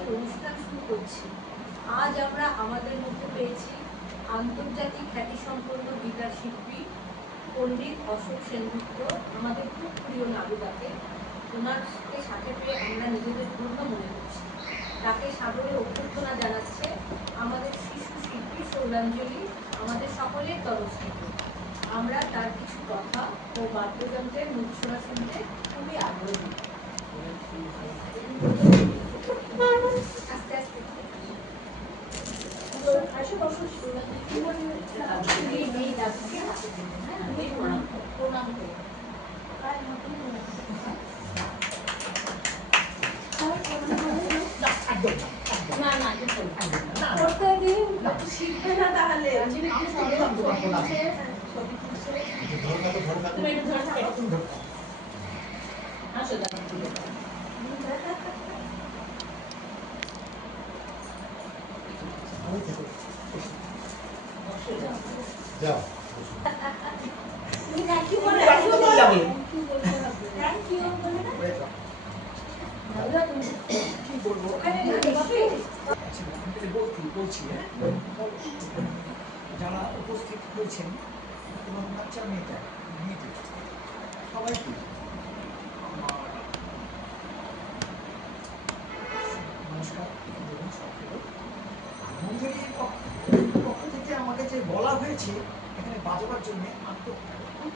আজকের অনুষ্ঠান শুরু করছি। আজ আমরা আমাদের মধ্যে পেয়েছি আন্তর্জাতিক খ্যাতিসম্পন্ন গিটার শিল্পী পণ্ডিত অশোক সেনগুপ্ত, আমাদের খুব প্রিয় নাবিদাকে। ওনাকে সাথে পেয়ে আমরা নিজেদের ধন্য মনে করছি। তাকে সাদরে অভ্যর্থনা জানাচ্ছে আমাদের শিশু শিল্পী সৌরাঞ্জলি, আমাদের সকলের তরফ থেকে। আমরা তার কিছু কথা ও বাদ্যযন্ত্রের মূর্ছনা শুনতে খুবই আগ্রহী। আস্তে আস্তে শিখবে না তাহলে যারা উপস্থিত হয়েছেন এবং বাচ্চা মেয়েটা সবাইকে নমস্কার। মঞ্জুরির পক্ষ থেকে আমাকে যে বলা হয়েছে এখানে বাজাবার জন্য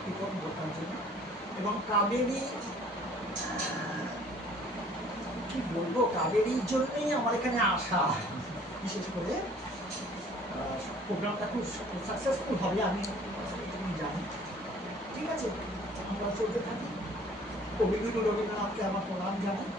কৃতজ্ঞতার জন্য, এবং কাবেরী কি বলবো, কাবেরীর জন্যই আমার এখানে আসা। বিশেষ করে প্রোগ্রামটা খুব সাকসেসফুল হবে আমি জানি। ঠিক আছে, আমরা চলতে থাকি। কবিগুরু রবীন্দ্রনাথকে আমার প্রণাম জানাই।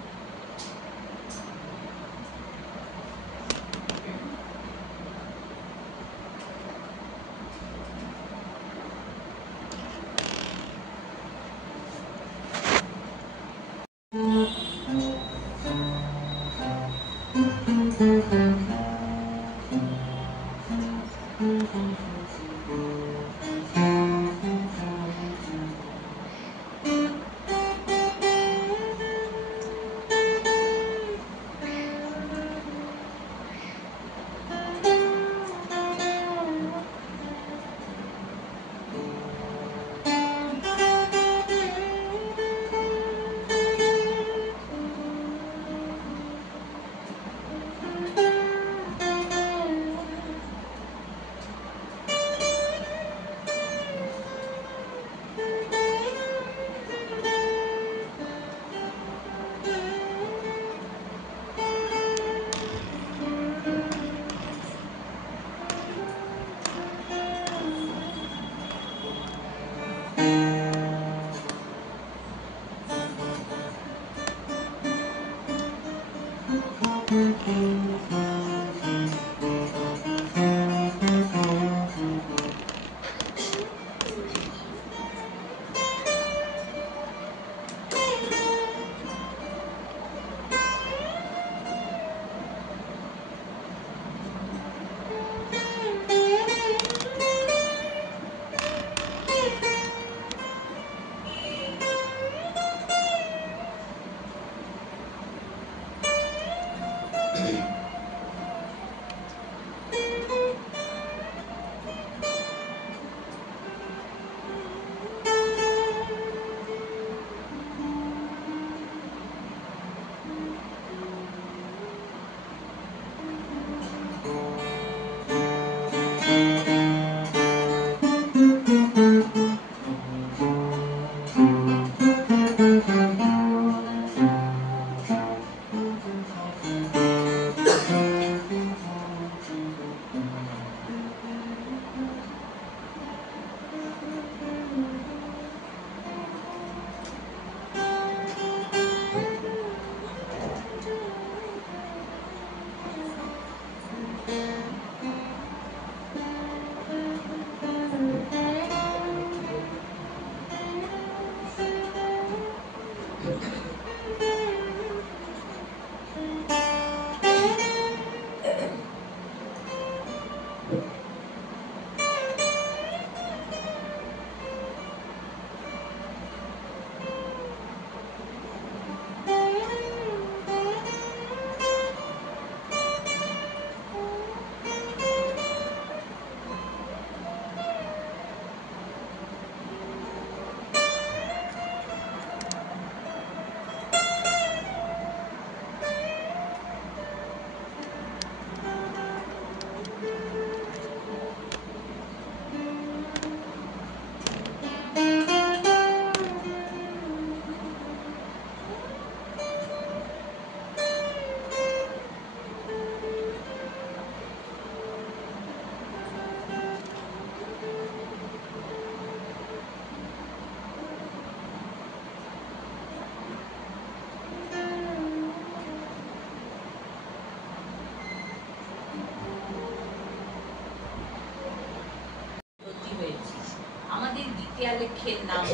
বৃক্ষের নাম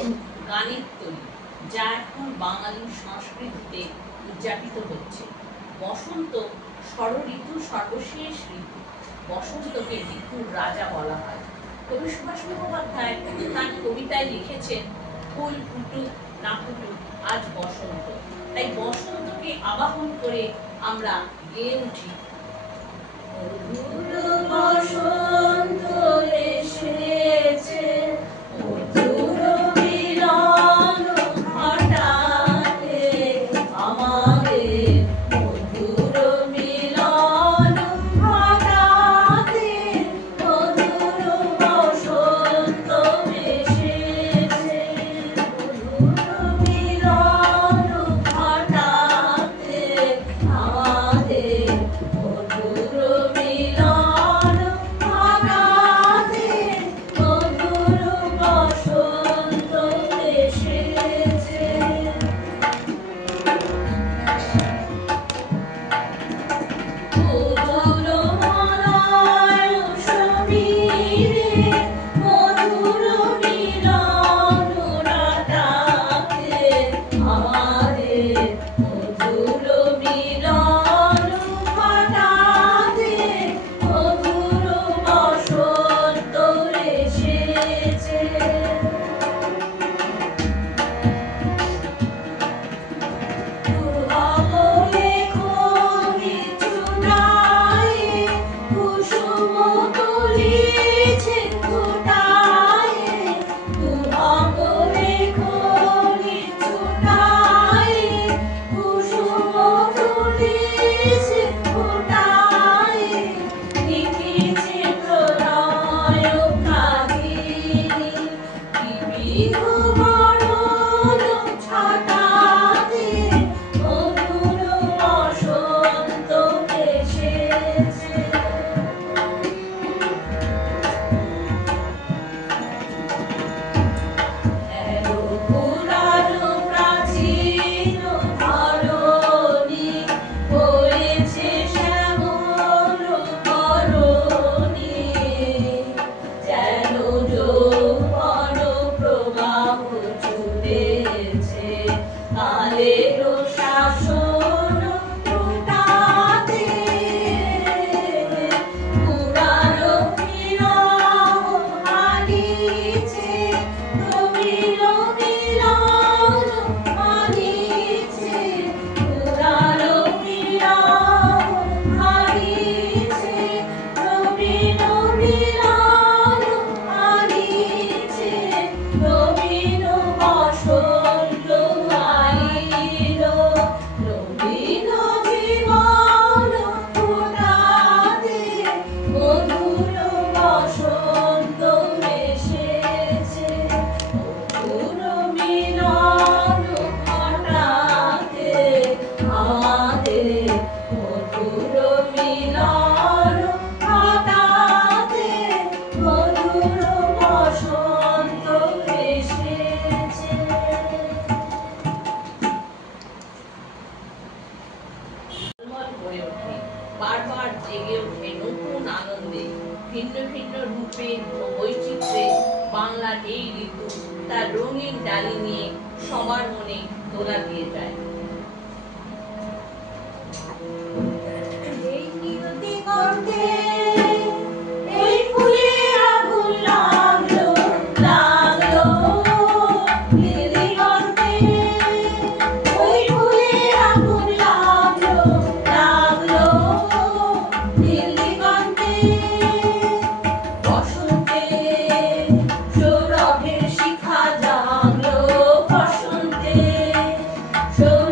গানের তরী, যা এখন বাঙালি সংস্কৃতিতে উদযাপিত হচ্ছে। বসন্ত ষড় ঋতু সর্বশেষ ঋতু। বসন্তকে ঋতুর রাজা বলা হয়। কবি সুভাষ মুখোপাধ্যায় তার কবিতায় লিখেছেন, ফুল ফুটুক না ফুটুক আজ বসন্ত। তাই বসন্তকে আবাহন করে আমরা গেয়ে উঠি, বসন্ত এসেছে, মধুর মিলন ঘটাতে আমাদের, মধুর মিলন ঘটাতে, মধুর বসন্ত এসেছে, মধুর মিলন ঘটাতে আমাদের, মধুর মিলন ঘটাতে, মধুর বসন্ত এসেছে। মধুর মলয় সমীরে, মধুর মিলন ঘটাতে আমাদের, মধুর মিলন ঘটাতে, মধুর বসন্ত এসেছে। কুহবলে কিছু নাই, কুসুম তুলিছে ফুটায়, কুহবলে কিছু নাই, কুসুম তুলিছে ফুটায়, লিখিছে প্রণয় কাহিনী, বিবিধ বরণ ছটাতে, মধুর বসন্ত এসেছে। এলো পুরানো প্রাচীন ধরণী, হয়েছে শ্যামল বরণী, যেন যৌবন প্রবাহ ছুটেছে, কালের শাসন টুটাতে, পুরানো বিরহ হারিছে, নবীন মিলন হারিছে, পুরানো বিরহ হারিছে, নবীন মিলন হারিছে, নবীন বসন্ত আইল, নবীন জীবন ফোটাতে, মধুর বসন্ত এসেছে, মধুর মিলন ঘটাতে আমাদের, মধুর মিলন ঘটাতে, মধুর বসন্ত এসেছে। ঝলমল করে ওঠে, বারবার জেগে ওঠে নতুন আনন্দে, ভিন্ন ভিন্ন রূপে ও বৈচিত্র্যে বাংলার এই ঋতু তার রঙিন ডালি নিয়ে সবার মনে দোলা দিয়ে যায়। এই নিয়তি গন্ধে, এই ফুলের আগুন লাগলো, লাগলো, লিলি গন্ধে, ওই ফুলের আগুন লাগলো, লাগলো, লিলি গন্ধে, বসন্তে সৌরভের শিখা জাগলো, বসন্তে সৌরভের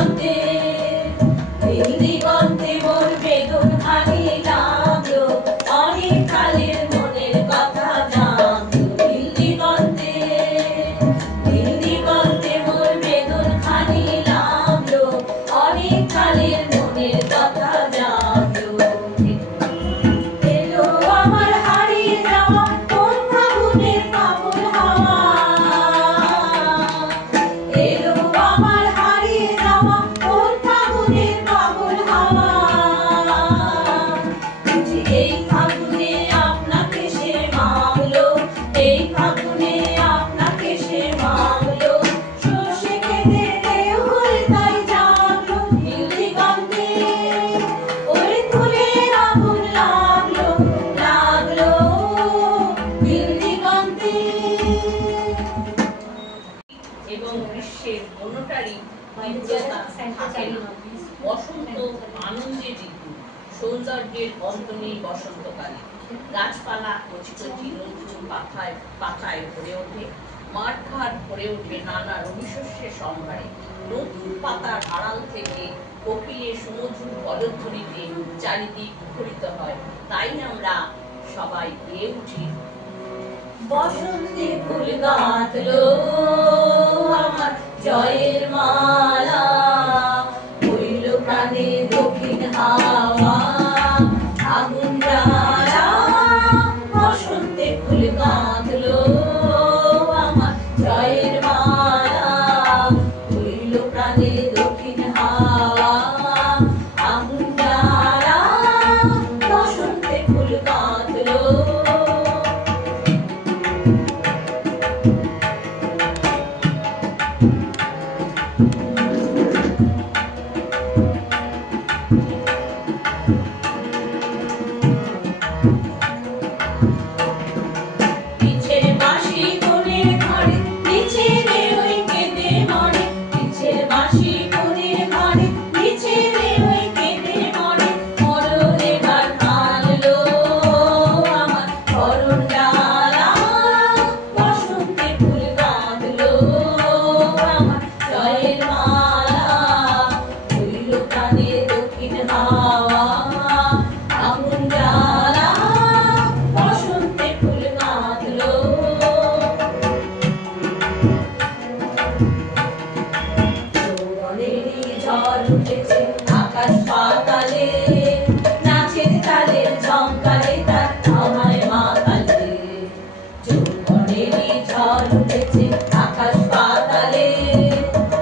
দিগন্তে নীল দিগন্তে মোর বেদন খানি লাগলো অনেক কালের মনের কথা জানলো নীল দিগন্তে মোর বেদন খানি লাগলো অনেক কালের মনের কথা জানলো এলো আমার হারিয়ে যাওয়া কোন ফাগুনের পাগল হাওয়া এলো আমার হারিয়ে যাওয়া কোন ফাগুনের পাগল হাওয়া এই ফাগুনে আপনাকে সে মাগলো এই ফাগুনে আপনাকে সে মাগলো সর্ষে খেতে দেউল তাই জাগলো নীল দিগন্তে ওই ফুলের আগুন লাগলো নীল দিগন্তে এবং গ্রীষ্মের কোনোটারই থাকে না। বসন্ত আনন্দের ঋতু সৌন্দর্যের অন্ত নেই বসন্তকালে গাছপালা কচি কচি নতুন পাতায় ভরে ওঠে মাঠ ঘাট ভরে ওঠে নানা রবিশস্যের সম্ভারে নতুন পাতার আড়াল থেকে কোকিলের সুমধুর বলধ্বনিতে চারিদিক মুখরিত হয় তাই আমরা সবাই গেয়ে উঠি বসন্তে ফুল গাঁথলো আমার জয়ের মালা হইল প্রাণে দক্ষিণ হাওয়া আগুন জ্বালা বসন্তে ফুল গাঁথলো আমার জয়ের মালা হইল প্রাণে দক্ষিণ হাওয়া আগুন জ্বালা বসন্তে ফুল গাঁথলো পিছের বাঁশি কোণের ঘরে পিছের ওই কেঁদে মরে পিছের বাঁশি কোণের ঘরে পিছের ওই কেঁদে মরে মরণ এবার হারলো আমার করুণ ডালা বসন্তে ফুল গাঁথলো আমার জয়ের মালা হইল প্রাণে দক্ষিণ হাওয়া আগুন জ্বালা বসন্তে ফুল গাঁথলো চৌবনেরই ঝড় উঠেছে আকাশ পাতালে নাচের তালের ঝংকারে তার আমায় মাতালে চৌবনেরই ঝড় উঠেছে আকাশ পাতালে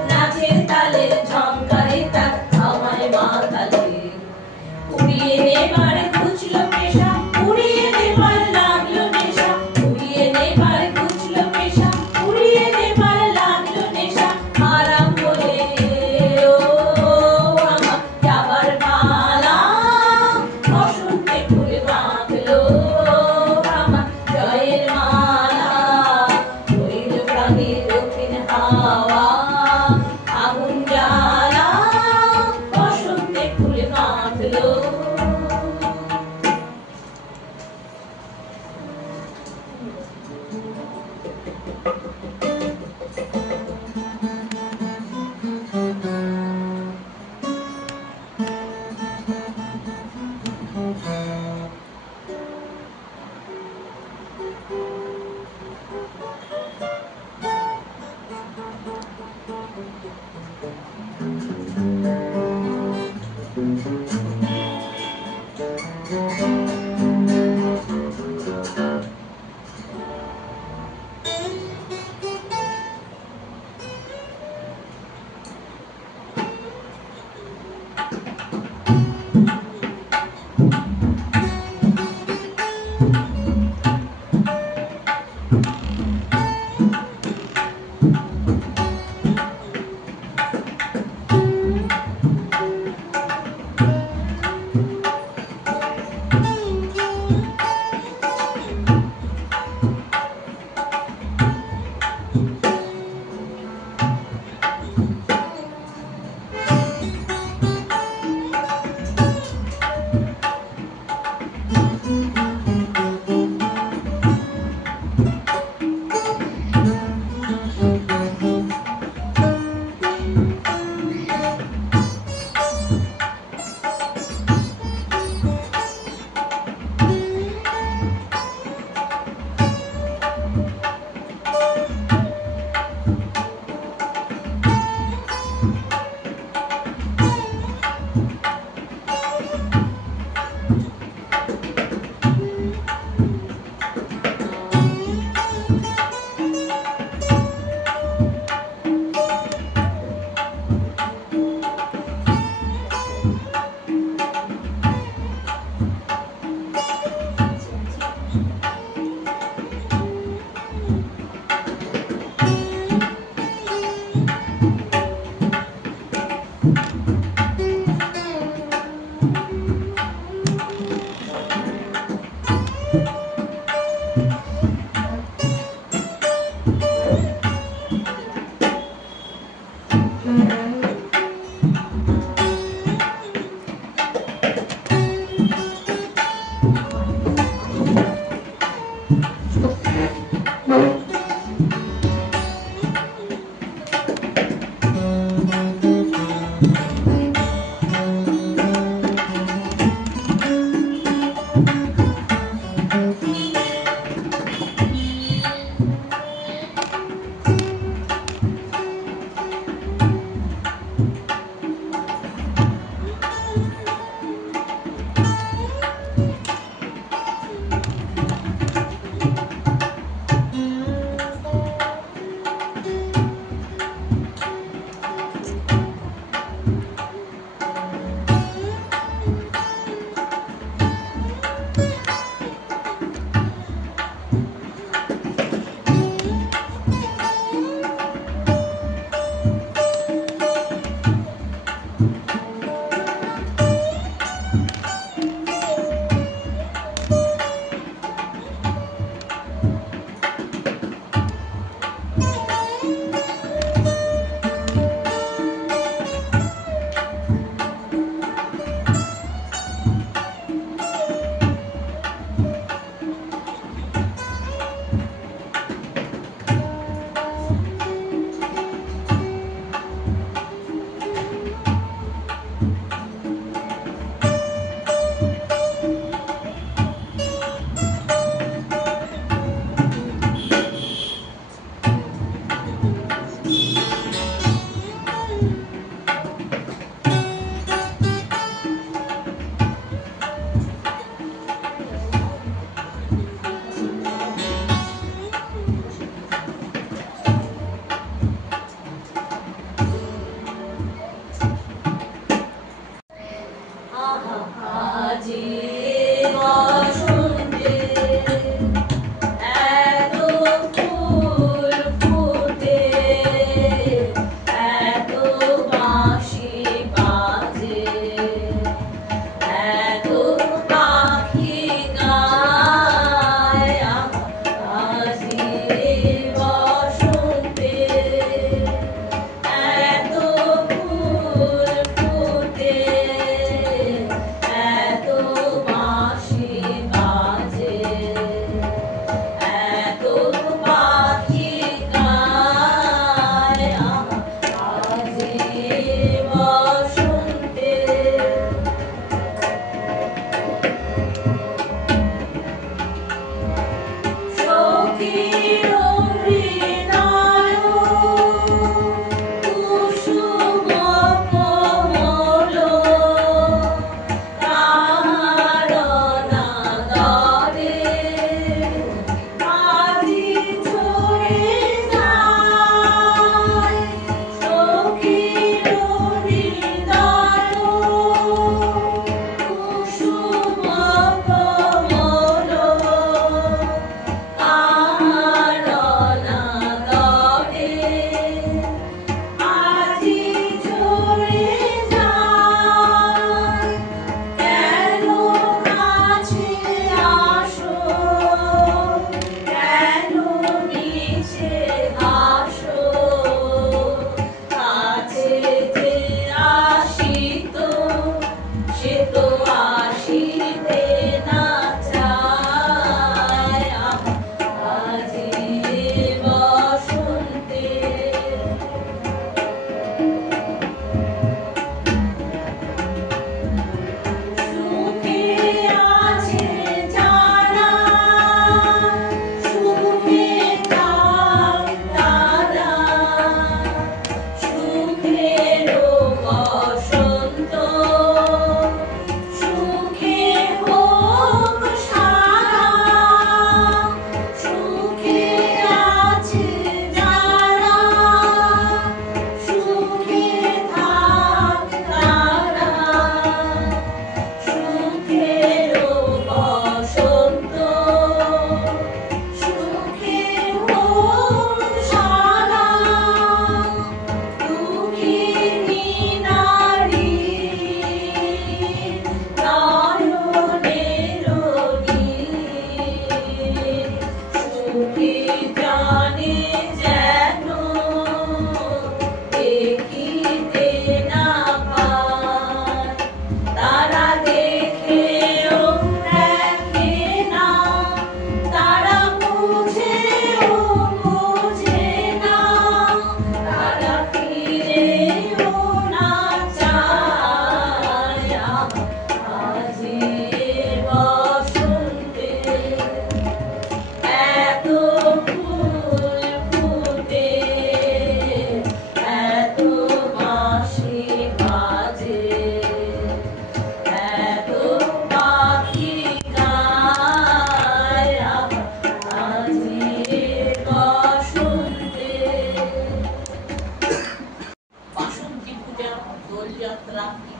নাচের তালের ঝংকারে তার আমায় মাতালে উড়িয়ে নেবার খুঁজলো পেশা উড়িয়ে নেবার লাগলো নেশা উড়িয়ে নেবার খুঁজলো পেশা উড়িয়ে নেবার লাগলো নেশা আরাম বলে ও আমার যাবার পালা বসন্তে ফুল গাঁথলো আমার জয়ের মালা হইল প্রাণে দক্ষিণ হাওয়া আগুন জ্বালা বসন্তে ফুল গাঁথলো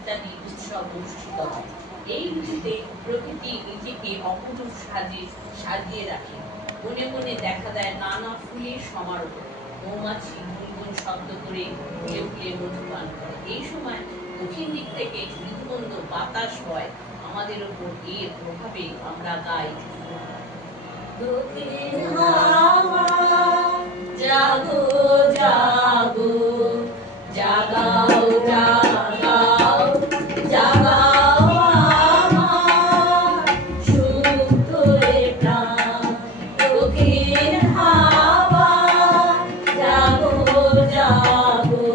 ইত্যাদি উৎসব অনুষ্ঠিত হয়। এই ঋতুতে প্রকৃতি নিজেকে অপরূপ সাজিয়ে রাখে। মনে মনে দেখা দেয় নানা ফুলের সমারোহ। মৌমাছি গুনগুন শব্দ করে ফুলে ফুলে মধু পান করে। এই সময় দক্ষিণ দিক থেকে মৃদুমন্দ বাতাস হয়। আমাদের ওপর এর প্রভাবে আমরা গাই, দক্ষিণ হাওয়া জাগো জাগো, জাগাও জাগাও জাগাও আমার সুপ্ত প্রাণ। দক্ষিণ হাওয়া জাগো জাগো,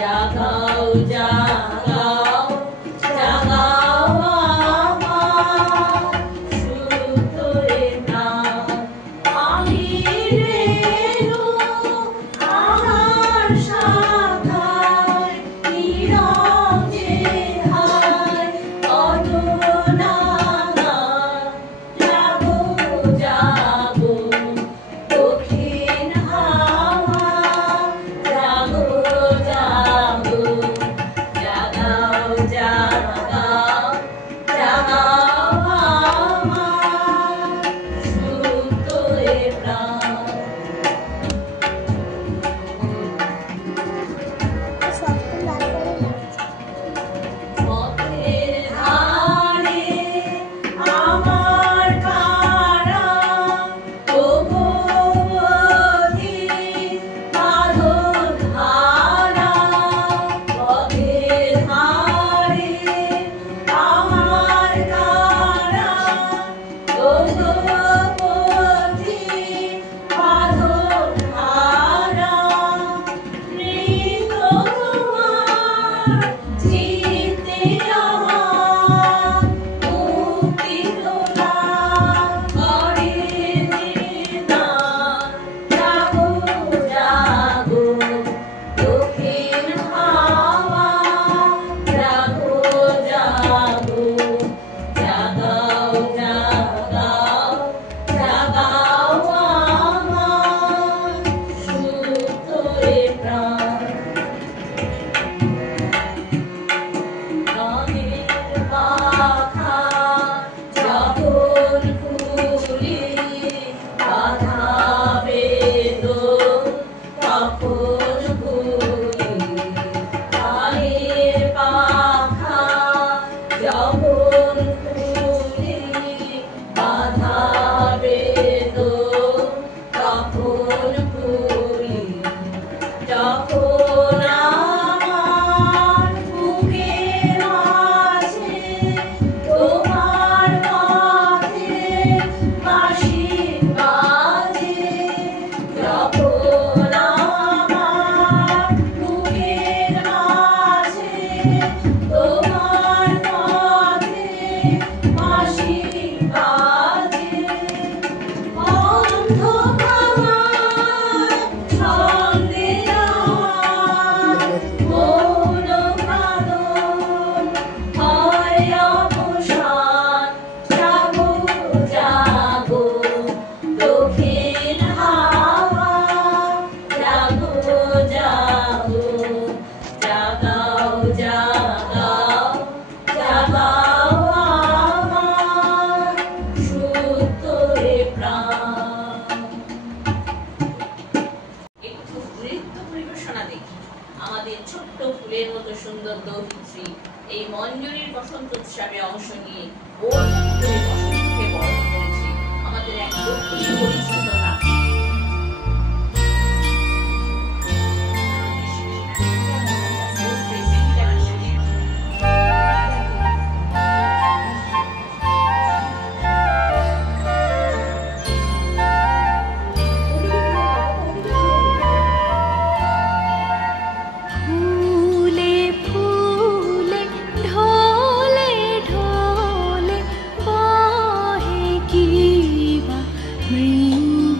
জাগাও জাগাও জাগাও আমার সুপ্ত প্রাণ। আমি রেণু আমার শাখায় নীরবে হায় কত নাগান। জাগো জাগো দক্ষিণ হাওয়া, জাগো জাগো জাগাও জাগাও জাগাও আমার সুপ্ত প্রাণ। পথের ধারে আমার কারা, ওগো অধীর বাঁধন হারা। পথের ধারে আমার কারা, ওগো অধীর বাঁধন হারা। নৃত্য তোমার চিত্তে আমার মুক্তি তোলা করে নিদান। জাগো জাগো দক্ষিণ হাওয়া, জাগো জাগো জাগাও জাগাও জাগাও আমার সুপ্ত প্রাণ। গানের পাখা যখন ফুলে বাধা বেদন তখন ভুলি। গানের পাখা যখন ফুলে বাধা বেদন তখন ভুলি। যখন আমার বুকের মাঝে তোমার পথের বাঁশি বাজে, যখন আমার বুকের মাঝে তোমার পথের বাঁশি বাজে। অন্ধকার ছন্দে আমার মৌন কাঁদন হয় অবসান। জাগো জাগো দক্ষিণ হাওয়া, জাগো জাগো জাগাও জাগাও জাগাও আমার সুপ্ত প্রাণ। একটু নৃত্য পরিবেশনা দেখি। আমাদের ছোট্ট ফুলের মতো সুন্দর দৌহিত্রী এই মঞ্জুরির বসন্ত উৎসবে অংশ নিয়ে বসন্তকে বরণ করেছে। আমাদের এক দক্ষিণী পরিচিত নাচ। ফুলে ফুলে ঢলে ঢলে বহে কি বা মৃদু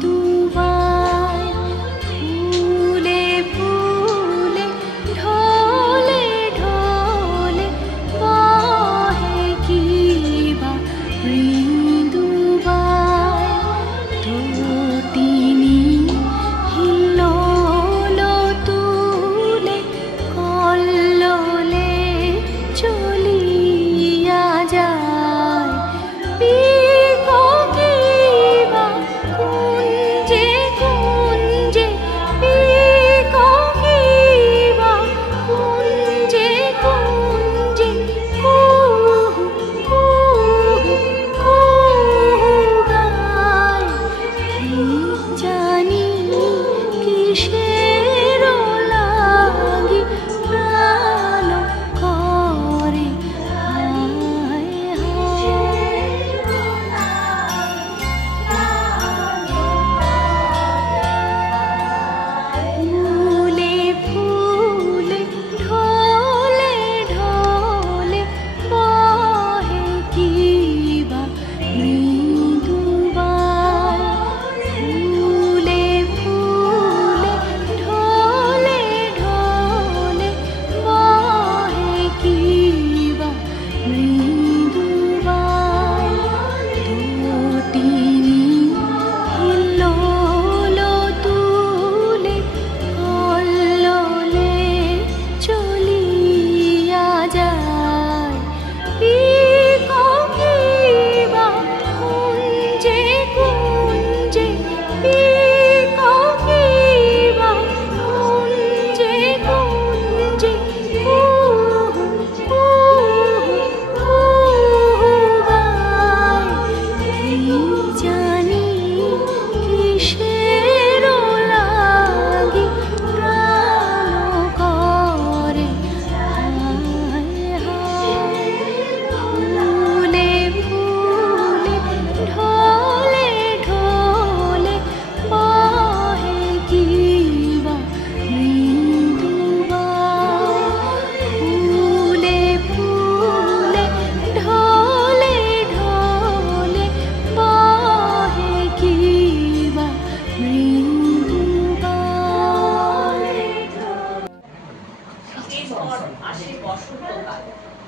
বসন্তকাল।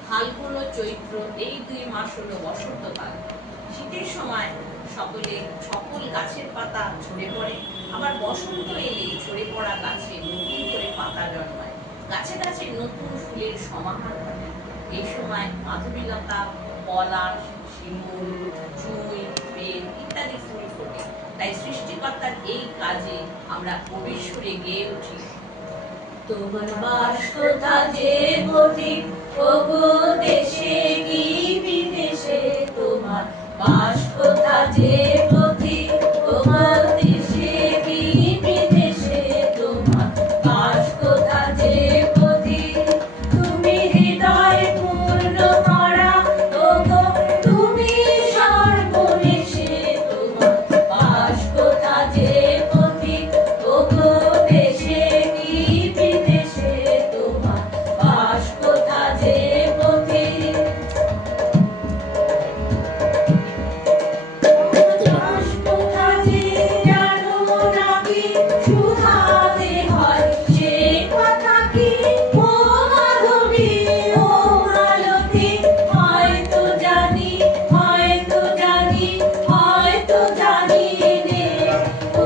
ফাল্গুন ও চৈত্র এই 2 মাস হলো বসন্তকাল। শীতের সময় সকল গাছের পাতা ঝরে পড়ে, আবার বসন্ত এলে ঝরে পড়া গাছে নতুন করে পাতা জন্মায়, গাছে গাছে নতুন ফুলের সমাহার ঘটে। এই সময় মাধবীলতা, পলাশ, শিমুল, জুঁই, বেল ইত্যাদি ফুল ফোটে। তাই সৃষ্টিকর্তার এই কাজে আমরা কবির সুরে গেয়ে উঠি। তোমার বাস কোথা যে পথিক, ওগো দেশে কি বিদেশে, তোমার বাস কোথা যে পথিক, ওগো দেশে কি বিদেশে, তোমার বাস কোথা যে পথিক। তুমি হৃদয় পূর্ণ করা, ওগো তুমি সর্বনেশে, তোমার বাস কোথা যে পথিক, ওগো দেশে কি বিদেশে, তোমার বাস কোথা যে পথিক। বাস কোথা যে জানো নাকি, সুধাতে হয় সে কথা কি, ও মাধবী ও মালতী, হয়তো জানি হয়তো জানি হয়তো জানি নে,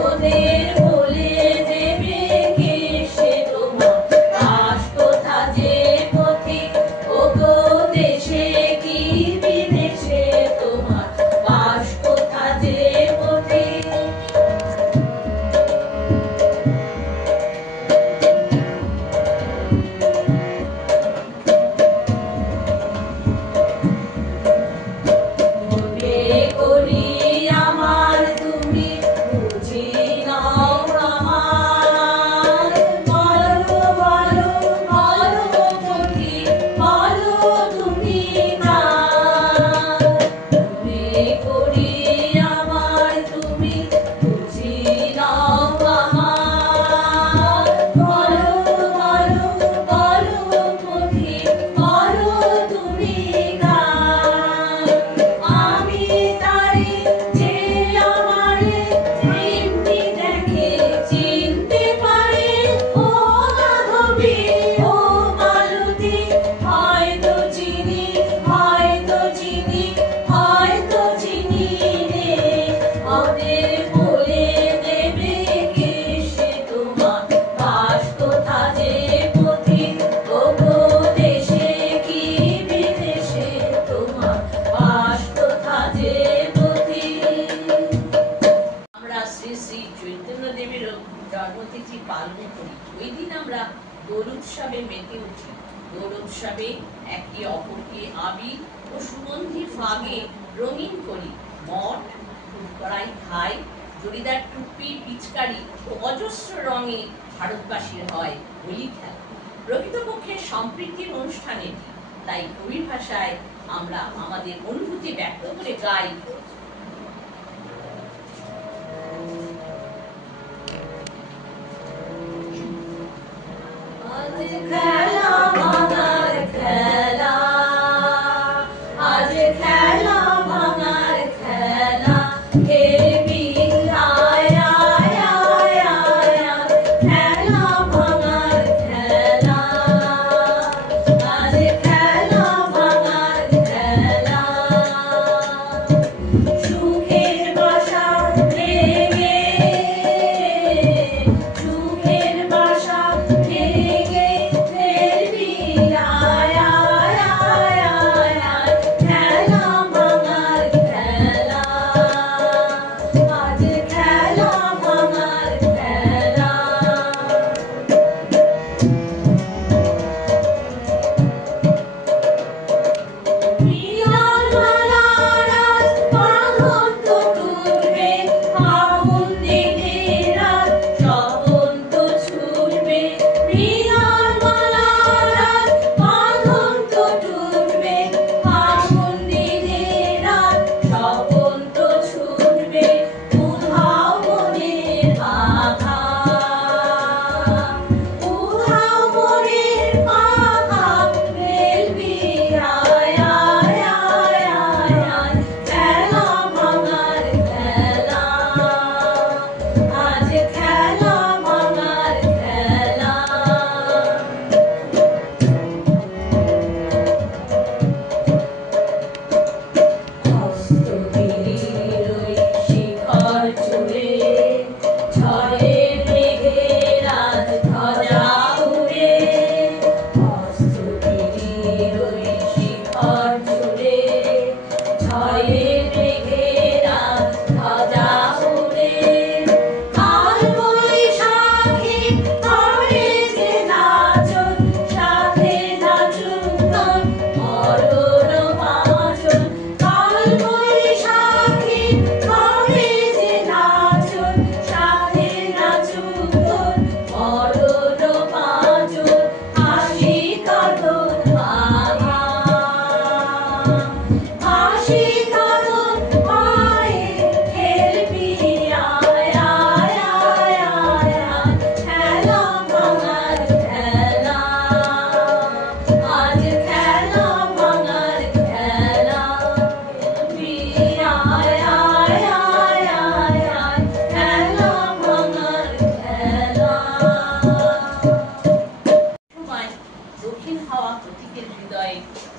ওদের বলে দেবে কে সে, তোমার বাস কোথা যে পথিক, ওগো দেশে কি বিদেশে, তোমার বাস কোথা যে পথিক। মনে করি আমার তুমি বুঝি নাও আমার, বলো বলো বলো পথিক, বলো তুমি কার। মনে করি আমার তুমি বুঝি নাও আমার, বলো বলো বলো পথিক, বলো তুমি কার। আমি তারে যে আমারে এমনি দেখে চিনতে পারে, ও মাধবী ও মালতী, হয়তো চিনি হয়তো চিনি হয়তো চিনি রে, ওদের বলে দেবে কে সে, তোমার বাস কোথা যে পথিক, ওগো দেশে কি বিদেশে, তোমার বাস কোথা যে পথিক। আমরা শ্রী শ্রী চৈতন্যদেবেরও জন্মতিথি পালন করি। ওই দিন আমরা দোল উৎসবে মেতে উঠি। দোল উৎসবে একে অপরকে আবির ও সুগন্ধি ফাগে রঙিন করি। মঠ কড়াই খাই, জরিদার টুপি, পিচকারি ও অজস্র রঙে ভারতবাসীর হয় হোলি খেলা। প্রকৃতপক্ষে সম্প্রীতির অনুষ্ঠান এটি। তাই কবির ভাষায় আমরা আমাদের অনুভূতি ব্যক্ত করে গাই। আজ খেলা ভাঙার খেলা, আজ খেলা ভাঙার খেলা, খেলবি আয় আয় আয় আয় আয়, খেলা ভাঙার খেলা, আজ খেলা ভাঙার খেলা।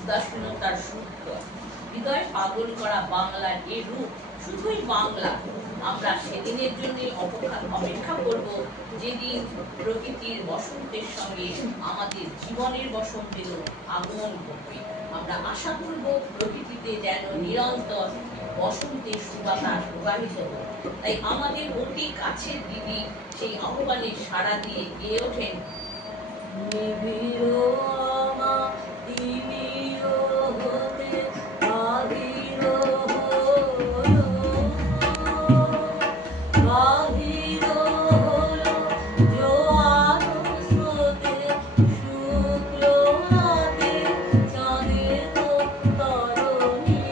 উদাসীনতার সূত্র। হৃদয় পাগল করা বাংলার এ রূপ শুধুই বাংলা। আমরা সেদিনের জন্য অপেক্ষা করব, যেদিন প্রকৃতির বসন্তের সঙ্গে আমাদের জীবনের বসন্তেরও আগমন ঘটবে। আমরা আশা করব প্রকৃতিতে যেন নিরন্তর বসন্তের সুবাতাস প্রবাহিত হোক। তাই আমাদের অতি কাছের দিদি সেই আহ্বানে সাড়া দিয়ে গেয়ে ওঠেন, নিবিড় আমার নিবিড় হতে বাহির হলো, বাহির হলো জোয়ার স্রোতে, শুক্ল রাতে চাঁদের তরণী,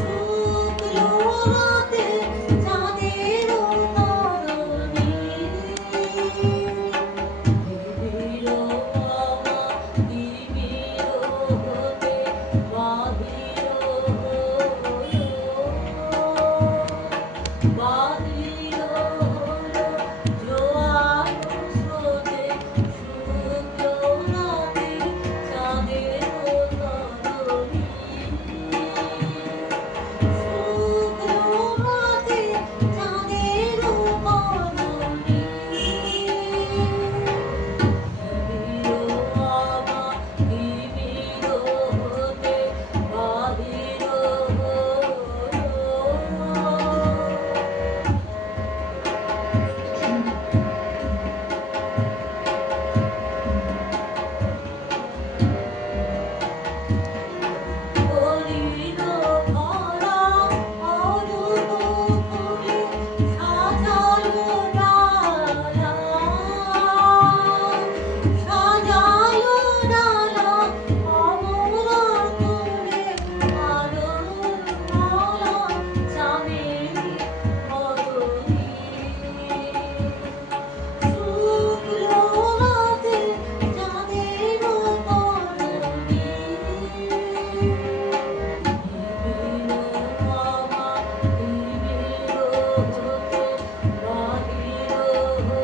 শুক্ল রাতে চাঁদের তরণী। নিবিড় আমার নিবিড় হতে বাহির হলো, বাহির হলো জোয়ার স্রোতে, শুক্ল রাতে চাঁদের তরণী, শুক্ল রাতে চাঁদের তরণী। নিবিড় আমার নিবিড় হতে বাহির হলো। হরিণ ভরা অরূপ ফুলে সাজালো ডালা, সাজালো ডালা অমর করে আলোর মালা চামেলি বদনী, শুক্ল রাতে চাঁদের তরণী। নিবিড় আমার নিবিড় হতে বাহির হলো।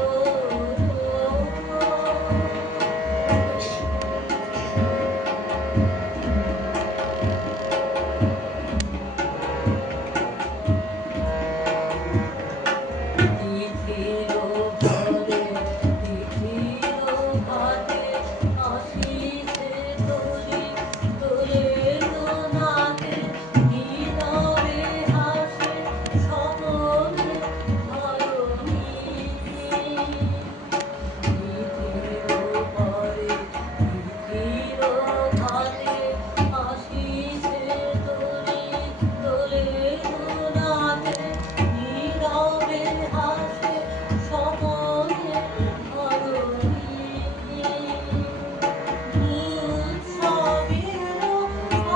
তিথির ঘরে তিথির ঘাটে আসিছে তোরে, তোরে নাতে নীরবে হাসে স্বপনে ধরণী। তিথির ঘরে তিথির ঘাটে আসিছে তোরে, তোরে নাতে নীরবে হাসে স্বপনে ধরণী। উৎসবের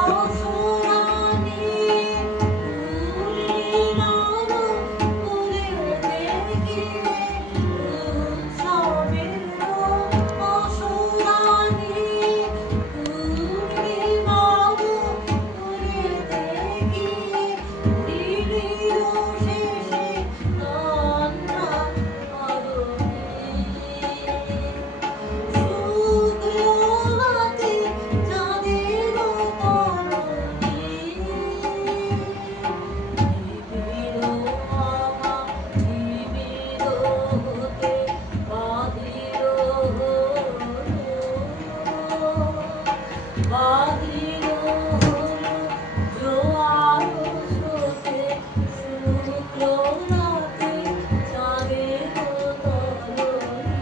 অসরানি পূর্ণিমার করে দেখি, উৎসবের অসরানি পূর্ণিমার করে দেখি, নিবিড় শেষে কান্না করণী। শুক্ল রাতে চাঁদের তরণী। নিবিড় আমার নিবিড় হতে বাহির হলো, বাহির হলো জোয়ার স্রোতে, শুক্ল রাতে চাঁদের তরণী।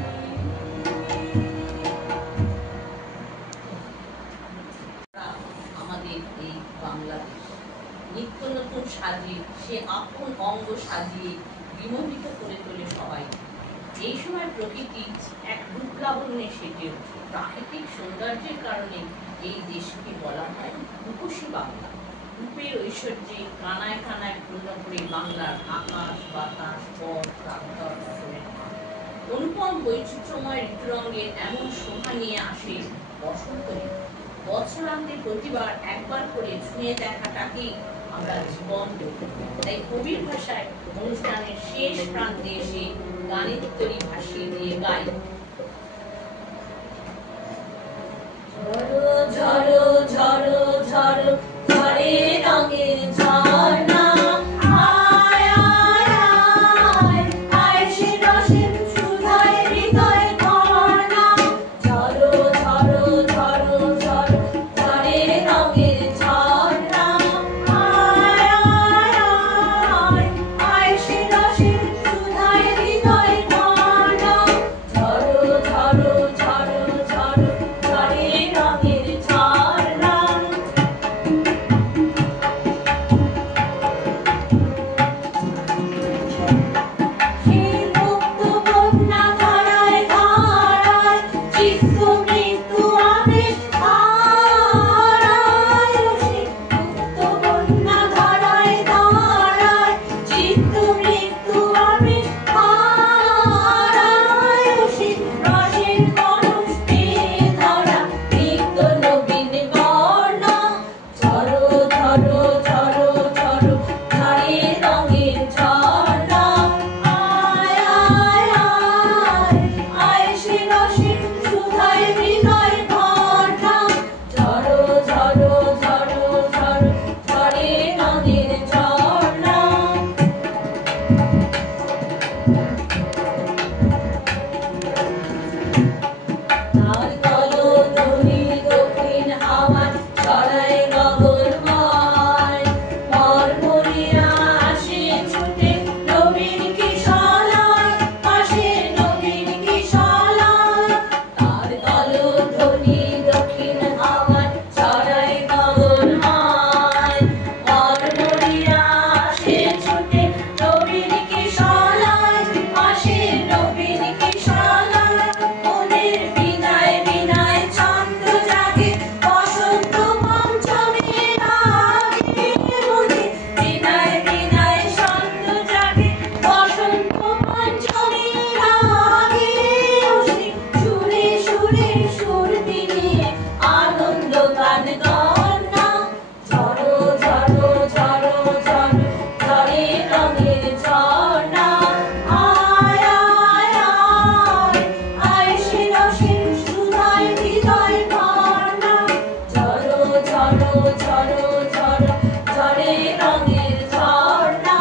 আমাদের এই বাংলাদেশ নিত্য নতুন সাজে সে আপন অঙ্গ সাজিয়ে বিমোহিত করে তোলে সবাই। এই সময় প্রকৃতি এক রূপলাবণ্যে সেজে ওঠে। প্রাকৃতিক সৌন্দর্যের কারণে এই দেশকে বলা হয় রূপসী বাংলা। রূপের ঐশ্বর্যে কানায় কানায় পূর্ণ করে বাংলার আকাশ, বাতাস, পথ, প্রান্তর, ফসলের মাঠ। অনুপম বৈচিত্র্যময় ঋতুরঙ্গের এমন শোভা নিয়ে আসে বসন্ত ঋতু। বছরান্তে প্রতিবার একবার করে ছুঁয়ে দেখাটাকেই আমরা জীবন বলি। তাই কবির ভাষায় অনুষ্ঠানের শেষ প্রান্তে এসে গানের তরি ভাসিয়ে দিয়ে গাই, জয় ঝরো ঝরো ঝরে রঙের ঝর্ণা।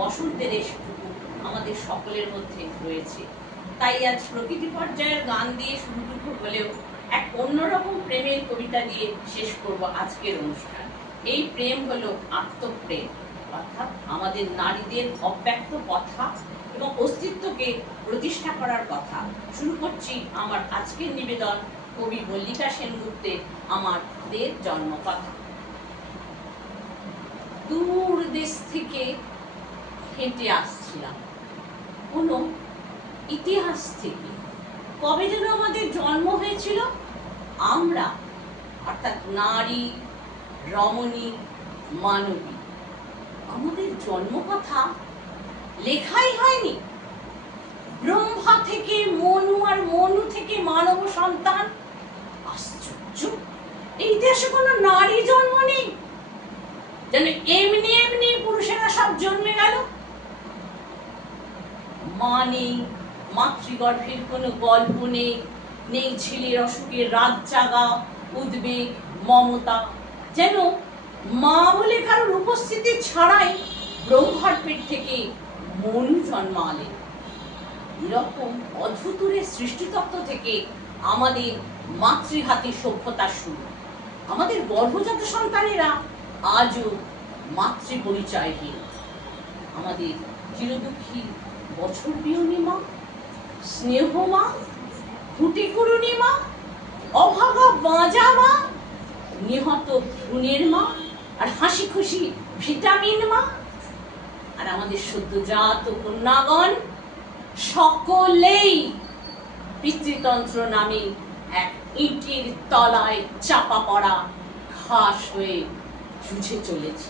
বসন্তের এসেটুকু আমাদের সকলের মধ্যে রয়েছে। তাই আজ প্রকৃতি পর্যায়ের গান দিয়ে শুরুটুকু হলেও এক অন্যরকম প্রেমের কবিতা দিয়ে শেষ করব আজকের অনুষ্ঠান। এই প্রেম হলো আত্মপ্রেম, অর্থাৎ আমাদের নারীদের অব্যক্ত কথা এবং অস্তিত্বকে প্রতিষ্ঠা করার কথা। শুরু করছি আমার আজকের নিবেদন কবি মল্লিকা সেনগুপ্তের আমাদের জন্মকথা। দূর দেশ থেকে হেঁটে আসছিলাম কোনো ইতিহাস থেকে। কবে যেন আমাদের জন্ম হয়েছিল? আমরা অর্থাৎ নারী, রমণী, মানবী। আমাদের জন্মকথা লেখাই হয়নি। ব্রহ্মা থেকে মনু, আর মনু থেকে মানব সন্তান। আশ্চর্য, এই দেশে কোনো নারী জন্ম নেই, যেন এমনি এমনি পুরুষেরা সব জন্মে গেল। মা নেই, মাতৃগর্ভের কোনো গল্প নেই, নেই ছেলের অসুখের রাত জাগা উদ্বেগ, মমতা। যেন মা বলে কারোর উপস্থিতি ছাড়াই ব্রহ্মার পেট থেকে মনু জন্মালেন। এরকম অদ্ভুতুরের সৃষ্টিতত্ত্ব থেকে আমাদের মাতৃঘাতী সভ্যতার শুরু। আমাদের গর্ভজাত সন্তানেরা আজও মাতৃ পরিচয়হীন। আমাদের চিরদুঃখী বছর বিয়নী মা, স্নেহ মা, হুটিকুরুনি মা, অভাগা বাঁজা মা, নিহত ভ্রূণের মা, আর হাসি খুশি ভিটামিন মা, আর আমাদের সদ্যজাত কন্যাগণ সকলেই পিতৃতন্ত্র নামে এক ইটের তলায় চাপা পড়া ঘাস হয়ে জুঝে চলেছে।